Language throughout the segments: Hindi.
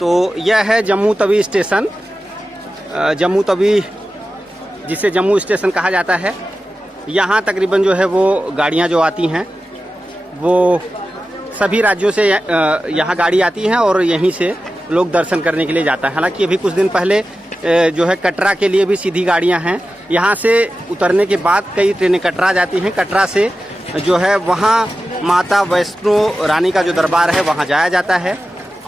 तो यह है जम्मू तवी स्टेशन, जम्मू तवी जिसे जम्मू स्टेशन कहा जाता है। यहाँ तकरीबन जो है वो गाड़ियाँ जो आती हैं वो सभी राज्यों से यहाँ गाड़ी आती हैं और यहीं से लोग दर्शन करने के लिए जाता है। हालांकि अभी कुछ दिन पहले जो है कटरा के लिए भी सीधी गाड़ियाँ हैं। यहाँ से उतरने के बाद कई ट्रेनें कटरा जाती हैं। कटरा से जो है वहाँ माता वैष्णो रानी का जो दरबार है वहाँ जाया जाता है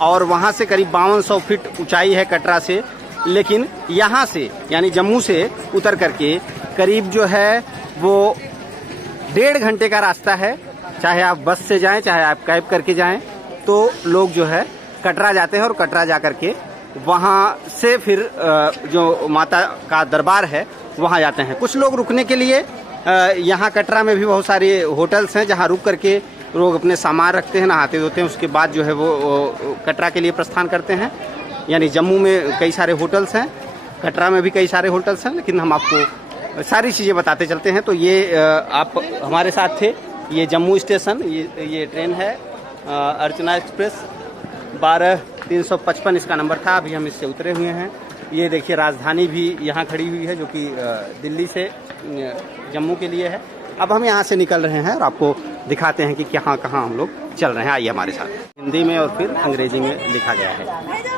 और वहाँ से करीब 5200 फीट ऊंचाई है कटरा से। लेकिन यहाँ से यानी जम्मू से उतर करके करीब जो है वो 1.5 घंटे का रास्ता है। चाहे आप बस से जाएं चाहे आप कैब करके जाएं तो लोग जो है कटरा जाते हैं और कटरा जा करके वहाँ से फिर जो माता का दरबार है वहाँ जाते हैं। कुछ लोग रुकने के लिए यहाँ कटरा में भी बहुत सारे होटल्स हैं जहाँ रुक करके लोग अपने सामान रखते हैं, नहाते धोते हैं, उसके बाद जो है वो कटरा के लिए प्रस्थान करते हैं। यानी जम्मू में कई सारे होटल्स हैं, कटरा में भी कई सारे होटल्स हैं, लेकिन हम आपको सारी चीज़ें बताते चलते हैं। तो ये आप हमारे साथ थे, ये जम्मू स्टेशन, ये ट्रेन है अर्चना एक्सप्रेस 12355 इसका नंबर था। अभी हम इससे उतरे हुए हैं। ये देखिए राजधानी भी यहाँ खड़ी हुई है जो कि दिल्ली से जम्मू के लिए है। अब हम यहाँ से निकल रहे हैं और आपको दिखाते हैं कि कहाँ कहाँ हम लोग चल रहे हैं। आइए हमारे साथ। हिंदी में और फिर अंग्रेजी में लिखा गया है।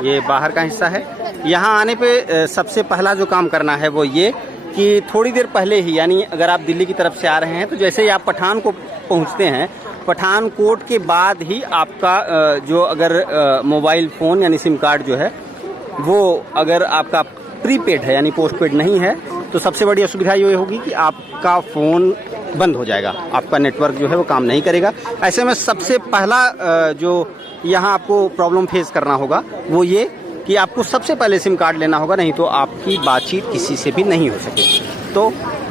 ये बाहर का हिस्सा है। यहाँ आने पे सबसे पहला जो काम करना है वो ये कि थोड़ी देर पहले ही, यानी अगर आप दिल्ली की तरफ से आ रहे हैं तो जैसे ही आप पठानकोट पहुँचते हैं, पठानकोट के बाद ही आपका जो अगर मोबाइल फ़ोन यानी सिम कार्ड जो है वो अगर आपका प्रीपेड है यानी पोस्टपेड नहीं है तो सबसे बड़ी असुविधा ये होगी कि आपका फ़ोन बंद हो जाएगा, आपका नेटवर्क जो है वो काम नहीं करेगा। ऐसे में सबसे पहला जो यहाँ आपको प्रॉब्लम फेस करना होगा वो ये कि आपको सबसे पहले सिम कार्ड लेना होगा, नहीं तो आपकी बातचीत किसी से भी नहीं हो सकेगी। तो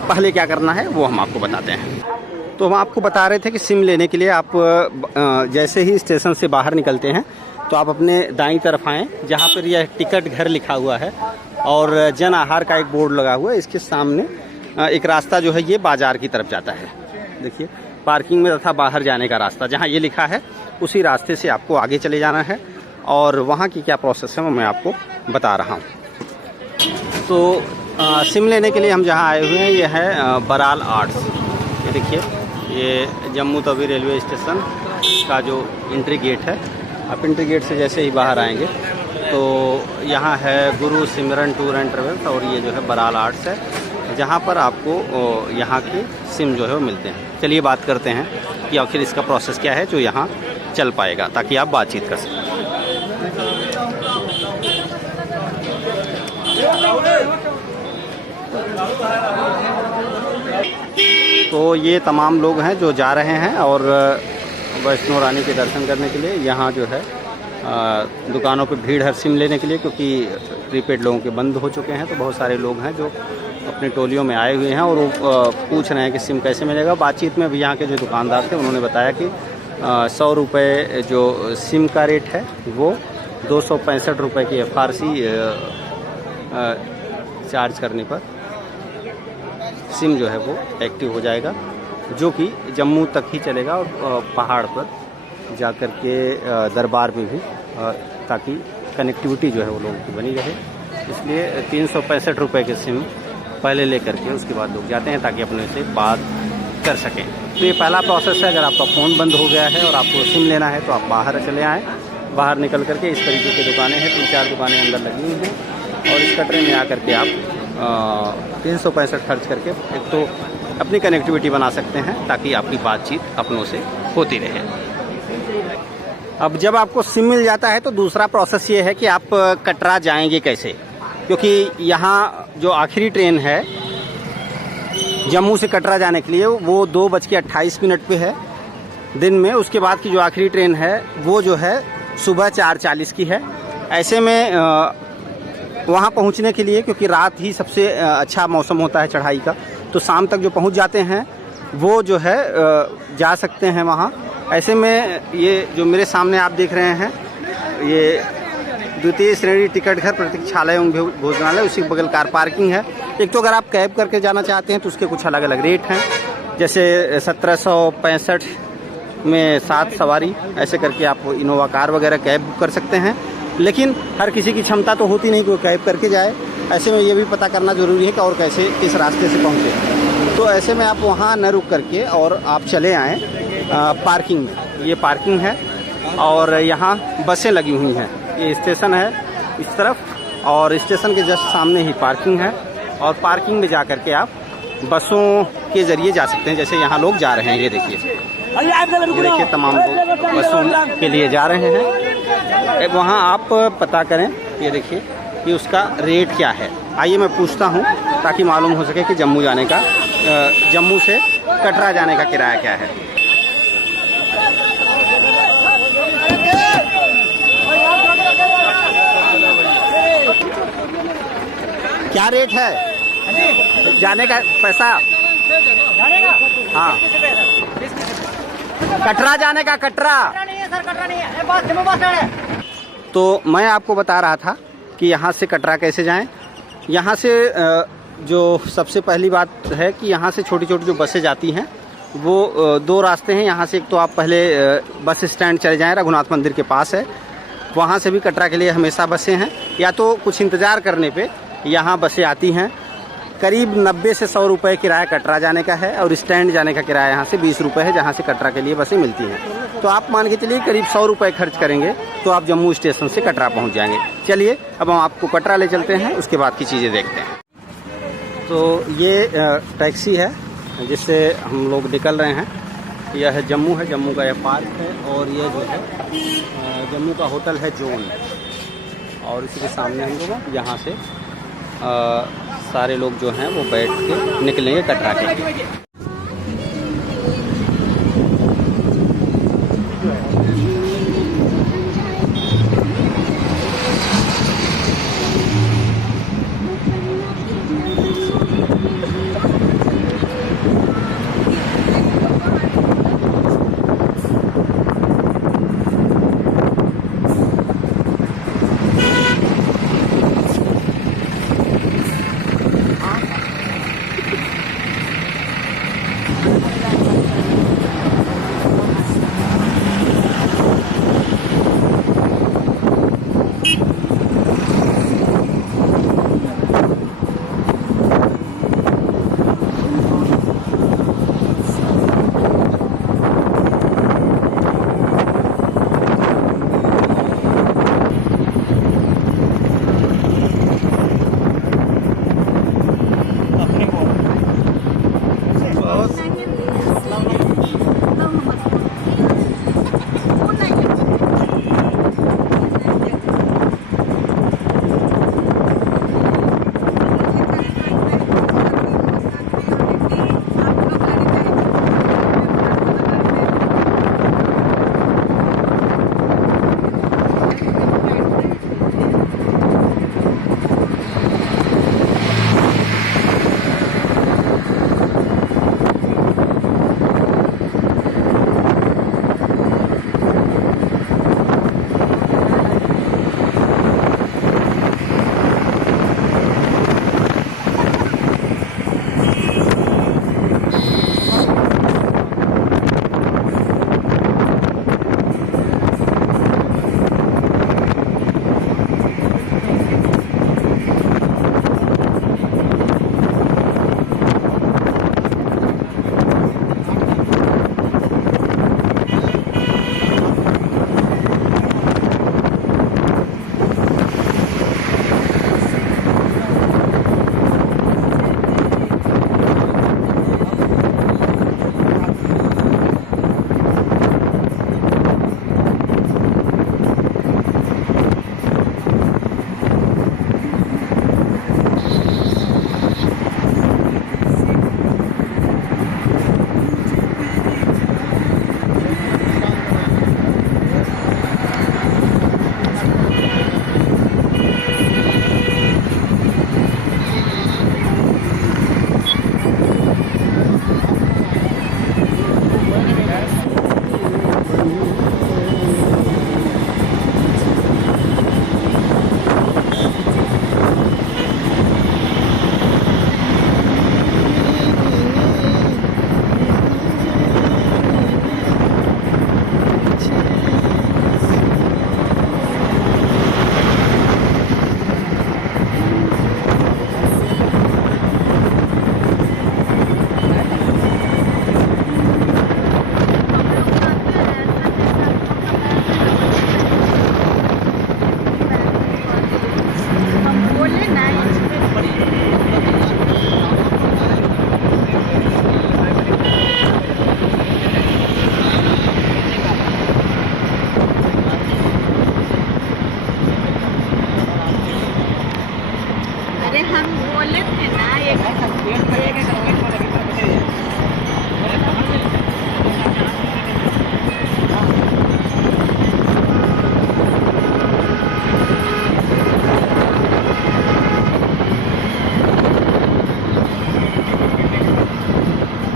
पहले क्या करना है वो हम आपको बताते हैं। तो हम आपको बता रहे थे कि सिम लेने के लिए आप जैसे ही स्टेशन से बाहर निकलते हैं तो आप अपने दाईं तरफ आएँ, जहाँ पर यह टिकट घर लिखा हुआ है और जन आहार का एक बोर्ड लगा हुआ है। इसके सामने एक रास्ता जो है ये बाजार की तरफ जाता है। देखिए पार्किंग में तथा बाहर जाने का रास्ता जहाँ ये लिखा है उसी रास्ते से आपको आगे चले जाना है और वहाँ की क्या प्रोसेस है वो मैं आपको बता रहा हूँ। तो सिम लेने के लिए हम जहाँ आए हुए हैं ये है बराल आर्ट्स। ये देखिए ये जम्मू तवी रेलवे स्टेशन का जो एंट्री गेट है। आप एंट्री गेट से जैसे ही बाहर आएंगे तो यहाँ है गुरु सिमरन टूर एंड ट्रेवल्स और ये जो है बराल आर्ट्स है जहाँ पर आपको यहाँ के सिम जो है वो मिलते हैं। चलिए बात करते हैं कि आखिर इसका प्रोसेस क्या है जो यहाँ चल पाएगा ताकि आप बातचीत कर सकें। तो ये तमाम लोग हैं जो जा रहे हैं और वैष्णो रानी के दर्शन करने के लिए। यहाँ जो है दुकानों पे भीड़ है सिम लेने के लिए, क्योंकि प्रीपेड लोगों के बंद हो चुके हैं। तो बहुत सारे लोग हैं जो अपने टोलियों में आए हुए हैं और वो पूछ रहे हैं कि सिम कैसे मिलेगा। बातचीत में भी यहाँ के जो दुकानदार थे उन्होंने बताया कि 100 रुपये जो सिम का रेट है वो 265 रुपये की FRC चार्ज करने पर सिम जो है वो एक्टिव हो जाएगा, जो कि जम्मू तक ही चलेगा और पहाड़ पर जा कर के दरबार में भी, ताकि कनेक्टिविटी जो है वो लोगों की बनी रहे। इसलिए 365 रुपये के सिम पहले ले करके उसके बाद लोग जाते हैं ताकि अपने से बात कर सकें। तो ये पहला प्रोसेस है। अगर आपका फ़ोन बंद हो गया है और आपको सिम लेना है तो आप बाहर चले आएँ। बाहर निकल करके इस तरीके की दुकानें हैं, 3-4 दुकानें अंदर लगी हुई हैं और इस कटरे में आ करके आप 365 खर्च करके एक तो अपनी कनेक्टिविटी बना सकते हैं ताकि आपकी बातचीत अपनों से होती रहे। अब जब आपको सिम मिल जाता है तो दूसरा प्रोसेस ये है कि आप कटरा जाएंगे कैसे, क्योंकि यहाँ जो आखिरी ट्रेन है जम्मू से कटरा जाने के लिए वो 2:28 पे है दिन में। उसके बाद की जो आखिरी ट्रेन है वो जो है सुबह 4:40 की है। ऐसे में वहाँ पहुँचने के लिए, क्योंकि रात ही सबसे अच्छा मौसम होता है चढ़ाई का, तो शाम तक जो पहुँच जाते हैं वो जो है जा सकते हैं वहाँ। ऐसे में ये जो मेरे सामने आप देख रहे हैं ये द्वितीय श्रेणी टिकट घर प्रतीक्षालय एवं भोजनालय, उसी के बगल कार पार्किंग है। एक तो अगर आप कैब करके जाना चाहते हैं तो उसके कुछ अलग अलग रेट हैं, जैसे 1765 में 7 सवारी, ऐसे करके आप इनोवा कार वगैरह कैब बुक कर सकते हैं। लेकिन हर किसी की क्षमता तो होती नहीं कि वो कैब करके जाए। ऐसे में ये भी पता करना ज़रूरी है कि और कैसे किस रास्ते से पहुँचे। तो ऐसे में आप वहाँ न रुक करके और आप चले आएँ पार्किंग। ये पार्किंग है और यहाँ बसें लगी हुई हैं। ये स्टेशन है इस तरफ और स्टेशन के जस्ट सामने ही पार्किंग है और पार्किंग में जा कर के आप बसों के ज़रिए जा सकते हैं। जैसे यहाँ लोग जा रहे हैं, ये देखिए तमाम लोग बसों के लिए जा रहे हैं। वहाँ आप पता करें, ये देखिए कि उसका रेट क्या है। आइए मैं पूछता हूँ ताकि मालूम हो सके कि जम्मू जाने का, जम्मू से कटरा जाने का किराया क्या है। क्या रेट है जाने का पैसा? हाँ, कटरा जाने का। कटरा नहीं है सर, कटरा नहीं है। तो मैं आपको बता रहा था कि यहाँ से कटरा कैसे जाएं। यहाँ से जो सबसे पहली बात है कि यहाँ से छोटी छोटी जो बसें जाती हैं वो दो रास्ते हैं। यहाँ से एक तो आप पहले बस स्टैंड चले जाएं, रघुनाथ मंदिर के पास है, वहाँ से भी कटरा के लिए हमेशा बसें हैं। या तो कुछ इंतज़ार करने पे यहाँ बसें आती हैं। करीब 90 से 100 रुपये किराया कटरा जाने का है और स्टैंड जाने का किराया यहाँ से 20 रुपये है, जहाँ से कटरा के लिए बसें मिलती हैं। तो आप मान के चलिए करीब 100 रुपये खर्च करेंगे तो आप जम्मू स्टेशन से कटरा पहुँच जाएंगे। चलिए अब हम आपको कटरा ले चलते हैं, उसके बाद की चीज़ें देखते हैं। तो ये टैक्सी है जिससे हम लोग निकल रहे हैं। यह है जम्मू है, जम्मू का यह पार्क है और ये जो है जम्मू का होटल है जोन। और इसी के सामने हम लोग यहाँ से सारे लोग जो हैं वो बैठ के निकलेंगे कटरा के लिए।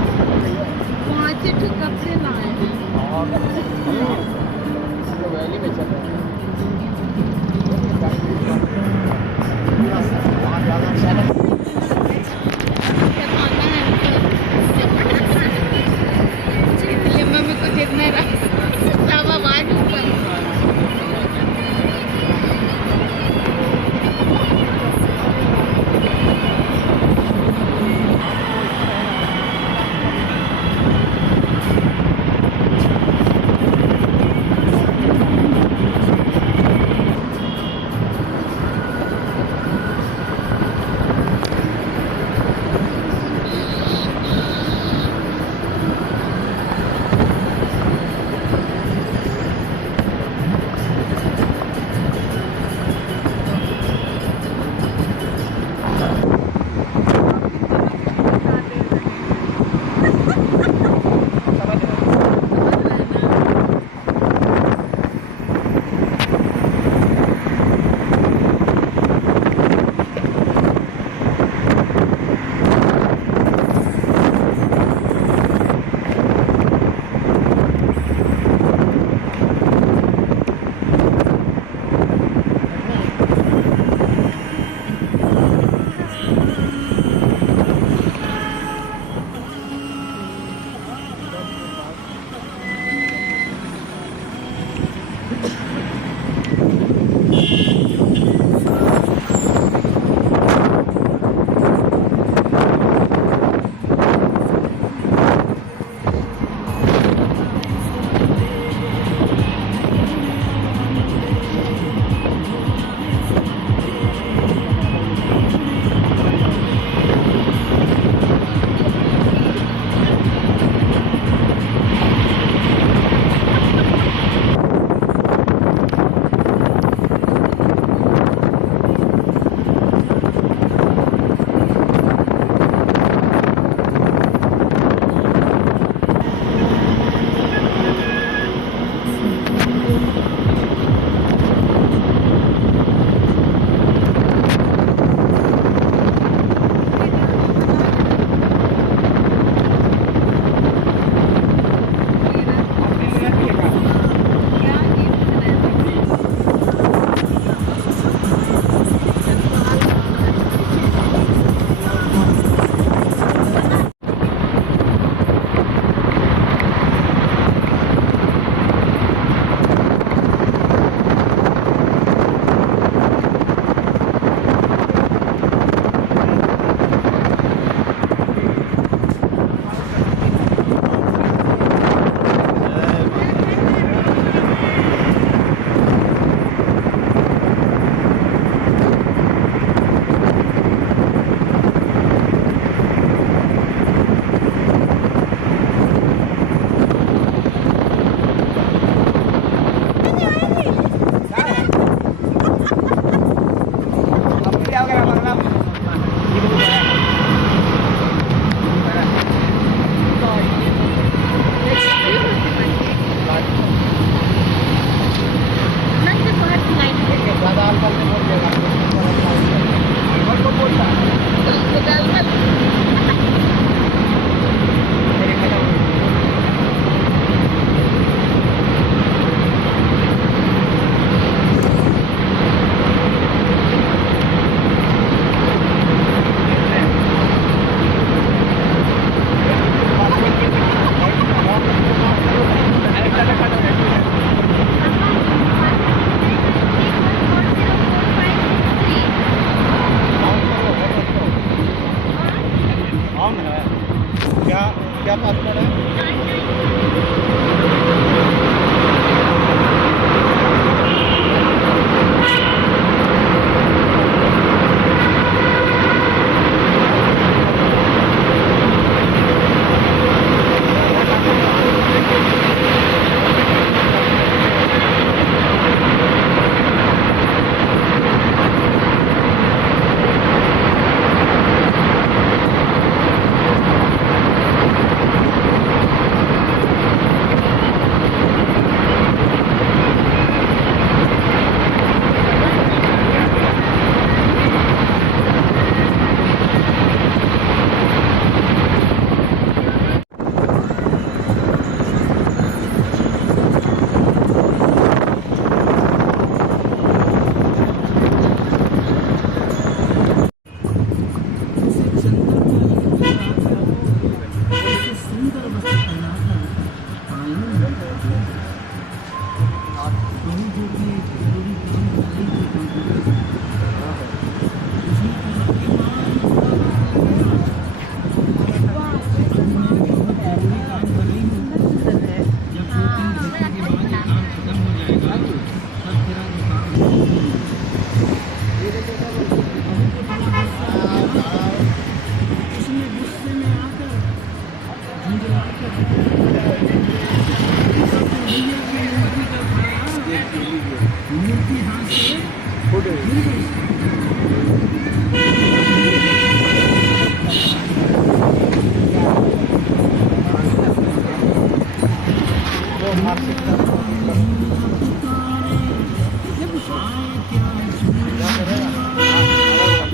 वहाँ से तो कपड़े लाए हैं।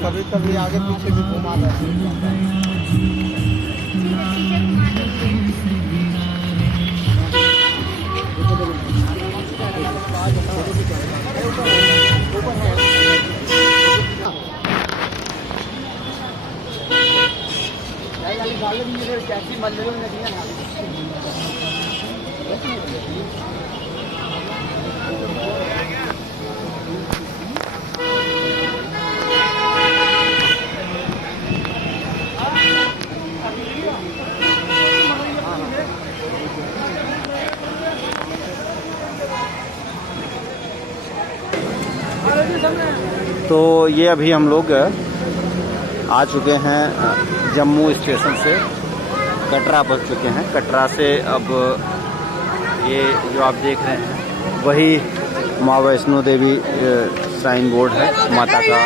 कभी कभी आगे पीछे भी घुमा देते तो ये अभी हम लोग आ चुके हैं जम्मू स्टेशन से, कटरा पहुंच चुके हैं। कटरा से अब ये जो आप देख रहे हैं वही माँ वैष्णो देवी साइन बोर्ड है, माता का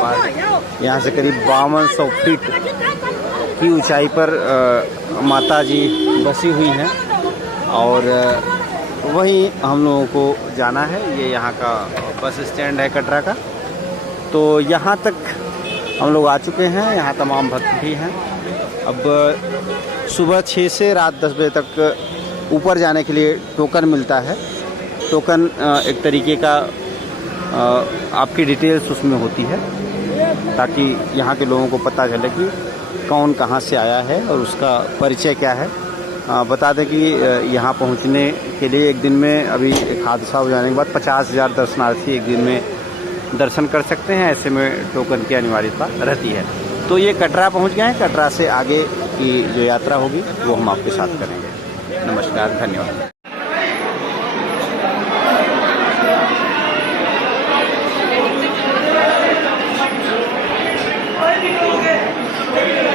पार्क। यहाँ से करीब 5200 फीट की ऊंचाई पर माता जी बसी हुई हैं और वहीं हम लोगों को जाना है। ये यहाँ का बस स्टैंड है कटरा का। तो यहाँ तक हम लोग आ चुके हैं। यहाँ तमाम भक्त भी हैं। अब सुबह 6 से रात 10 बजे तक ऊपर जाने के लिए टोकन मिलता है। टोकन एक तरीके का आपकी डिटेल्स उसमें होती है ताकि यहाँ के लोगों को पता चले कि कौन कहाँ से आया है और उसका परिचय क्या है। बता दें कि यहाँ पहुँचने के लिए एक दिन में अभी एक हादसा हो जाने के बाद 50,000 दर्शनार्थी एक दिन में दर्शन कर सकते हैं। ऐसे में टोकन की अनिवार्यता रहती है। तो ये कटरा पहुँच गए हैं। कटरा से आगे की जो यात्रा होगी वो हम आपके साथ करेंगे। नमस्कार, धन्यवाद। Okay.